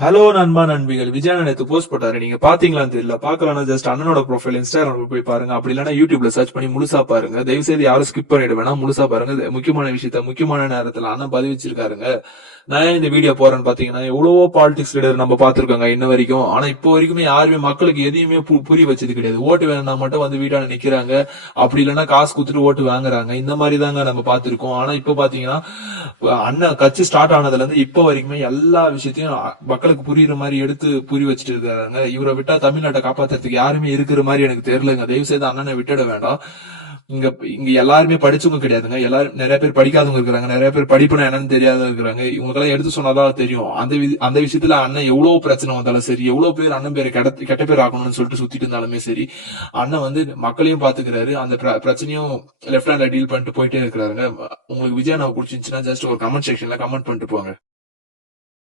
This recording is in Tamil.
ஹலோ நண்பா நண்பிகள், விஜய் நேத்து போஸ்ட் போட்டாரு. நீங்க பாத்தீங்களான்னு தெரியல. பாக்கலாம்னா ஜஸ்ட் அண்ணனோட ப்ரொஃபைல் இன்ஸ்டாகிராம்ல போய் பாருங்க. அப்படி இல்லைன்னா யூடியூப்ல சர்ச் பண்ணி முழுசா பாருங்க. தயவு செய்து யாரும் ஸ்கிப் பண்ணிட வேணாம், முழுசா பாருங்க. முக்கியமான விஷயத்த முக்கியமான நேரத்துல அண்ணன் பதிவிச்சிருக்காருங்க. நான் ஏன் இந்த வீடியோ போறேன்னு பாத்தீங்கன்னா, எவ்வளவோ பாலிடிக்ஸ் லீடர் நம்ம பாத்துருக்கோங்க இன்ன வரைக்கும். ஆனா இப்போ வரைக்குமே யாருமே மக்களுக்கு எதையுமே புரிய வச்சது கிடையாது. ஓட்டு வேணும்னா மட்டும் வந்து வீட்டான நிக்கிறாங்க. அப்படி இல்லைன்னா காசு குடுத்துட்டு ஓட்டு வாங்குறாங்க. இந்த மாதிரி தாங்க நம்ம பாத்துருக்கோம். ஆனா இப்ப பாத்தீங்கன்னா, அண்ணன் கட்சி ஸ்டார்ட் ஆனதுல இருந்து இப்ப வரைக்குமே எல்லா விஷயத்தையும் மக்களுக்கு புரியுற மாதிரி எடுத்து புரிய வச்சுட்டு இருக்காங்க. இவரை விட்டா தமிழ்நாட்டை காப்பாத்துறதுக்கு யாருமே இருக்கிற மாதிரி எனக்கு தெரியலங்க. தயவு செய்து அண்ணனை விட்டுட வேண்டாம். இங்க இங்க எல்லாருமே படிச்சவங்க கிடையாதுங்க. எல்லாரும் நிறைய பேர் படிக்காதவங்க இருக்கிறாங்க. நிறைய பேர் படிப்புனா என்னன்னு தெரியாத இருக்கிறாங்க. இவங்களுக்கெல்லாம் எடுத்து சொன்னாதான் தெரியும். அந்த விஷயத்துல அண்ணன் எவ்வளவு பிரச்சனை வந்தாலும் சரி, எவ்வளவு பேர் அண்ணன் பேரை கெட்ட பேர் ஆகணும்னு சொல்லிட்டு சுத்திட்டு இருந்தாலுமே சரி, அண்ணன் வந்து மக்களையும் பாத்துக்கிறாரு. அந்த பிரச்சனையும் லெப்ட் ஹேண்ட்ல டீல் பண்ணிட்டு போயிட்டே இருக்கிறாருங்க. உங்களுக்கு விஜய் நான் பிடிச்சிருந்துச்சுன்னா ஜஸ்ட் ஒரு கமெண்ட் செக்ஷன்ல கமெண்ட் பண்ணிட்டு போங்க.